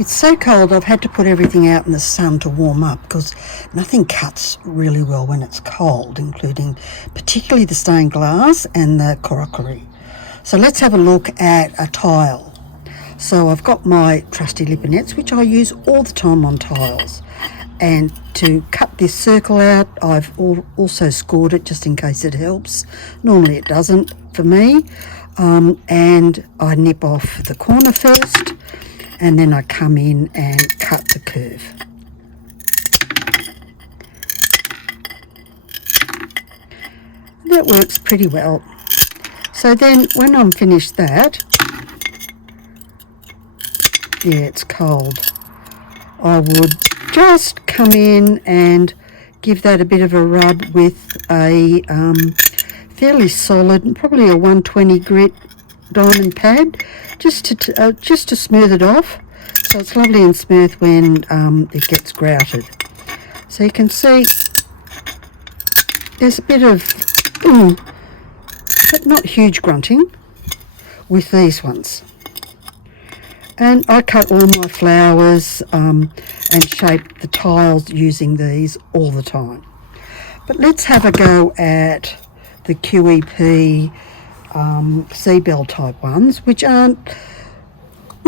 It's so cold I've had to put everything out in the sun to warm up because nothing cuts really well when it's cold, including particularly the stained glass and the crockery. So let's have a look at a tile. So I've got my trusty lipinets, which I use all the time on tiles. And to cut this circle out, I've also scored it just in case it helps. Normally it doesn't for me. And I nip off the corner first, and then I come in and cut the curve. That works pretty well. So then when I'm finished that, yeah, it's cold, I would just come in and give that a bit of a rub with a fairly solid, probably a 120 grit diamond pad, just to smooth it off, so it's lovely and smooth when it gets grouted. So you can see there's a bit of but not huge grunting with these ones. And I cut all my flowers and shape the tiles using these all the time. But let's have a go at the QEP C-bell type ones, which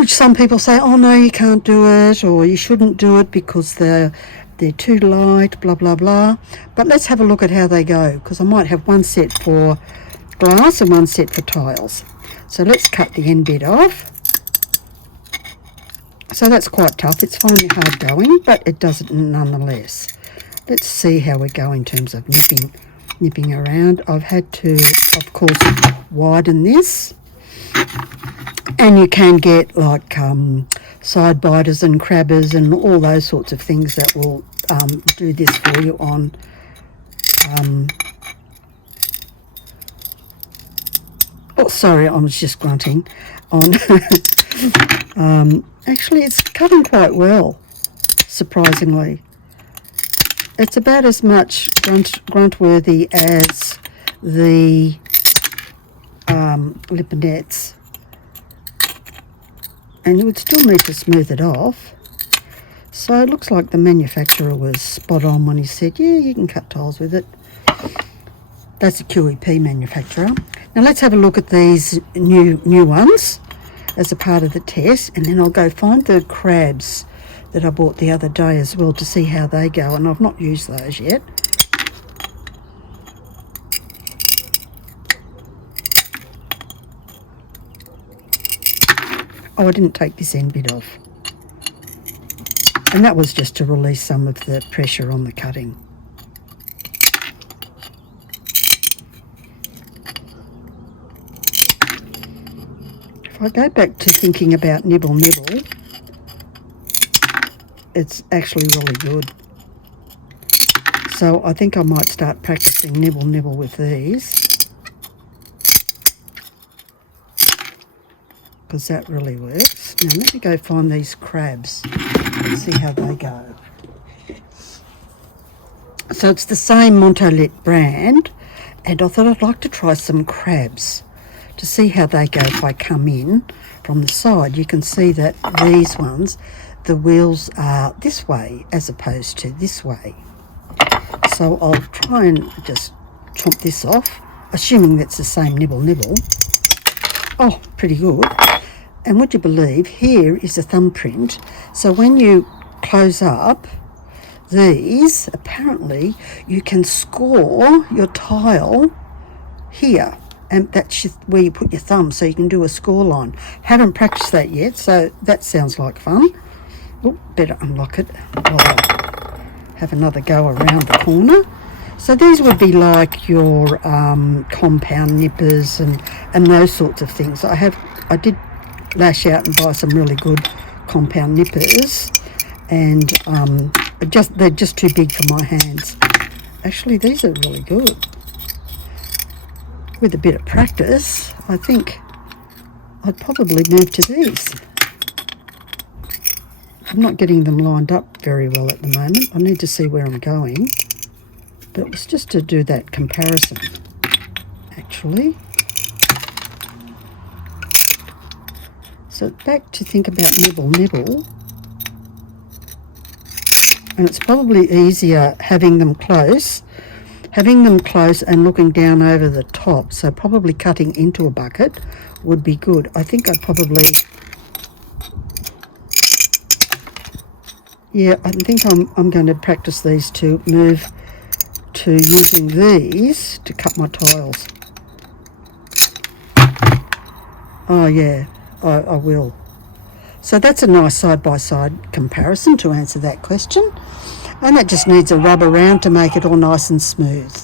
some people say, oh no, you can't do it, or you shouldn't do it because they're too light, blah blah blah. But let's have a look at how they go, because I might have one set for glass and one set for tiles. So let's cut the end bit off. So that's quite tough. It's finally hard going, but it does it nonetheless. Let's see how we go in terms of nipping around. I've had to, of course, widen this, and you can get like side biters and crabbers and all those sorts of things that will do this for you on oh sorry, I was just grunting on actually it's cutting quite well, surprisingly. It's about as much grunt worthy as the lipinets, and you would still need to smooth it off. So it looks like the manufacturer was spot on when he said, yeah, you can cut tiles with it. That's a QEP manufacturer. Now let's have a look at these new ones as a part of the test, and then I'll go find the crabs that I bought the other day as well to see how they go, and I've not used those yet. Oh, I didn't take this end bit off, and that was just to release some of the pressure on the cutting. If I go back to thinking about nibble, it's actually really good. So I think I might start practicing nibble with these, because that really works. Now let me go find these crabs and see how they go. So it's the same MONTOLIT brand, and I thought I'd like to try some crabs to see how they go if I come in from the side. You can see that these ones, the wheels are this way as opposed to this way. So I'll try and just chomp this off, assuming that's the same nibble. Oh, pretty good. And would you believe, here is a thumbprint. So when you close up these, apparently you can score your tile here, and that's where you put your thumb, so you can do a score line. Haven't practiced that yet, so that sounds like fun. Oh, better unlock it while I have another go around the corner. So these would be like your compound nippers and those sorts of things. I did lash out and buy some really good compound nippers, and they're just too big for my hands. Actually, these are really good. With a bit of practice, I think I'd probably move to these. I'm not getting them lined up very well at the moment. I need to see where I'm going. But it was just to do that comparison, actually. So back to think about nibble. And it's probably easier having them close and looking down over the top. So probably cutting into a bucket would be good. I think I probably, yeah, I think I'm going to practice these to move to using these to cut my tiles. Oh yeah, I will. So that's a nice side-by-side comparison to answer that question. And that just needs a rub around to make it all nice and smooth.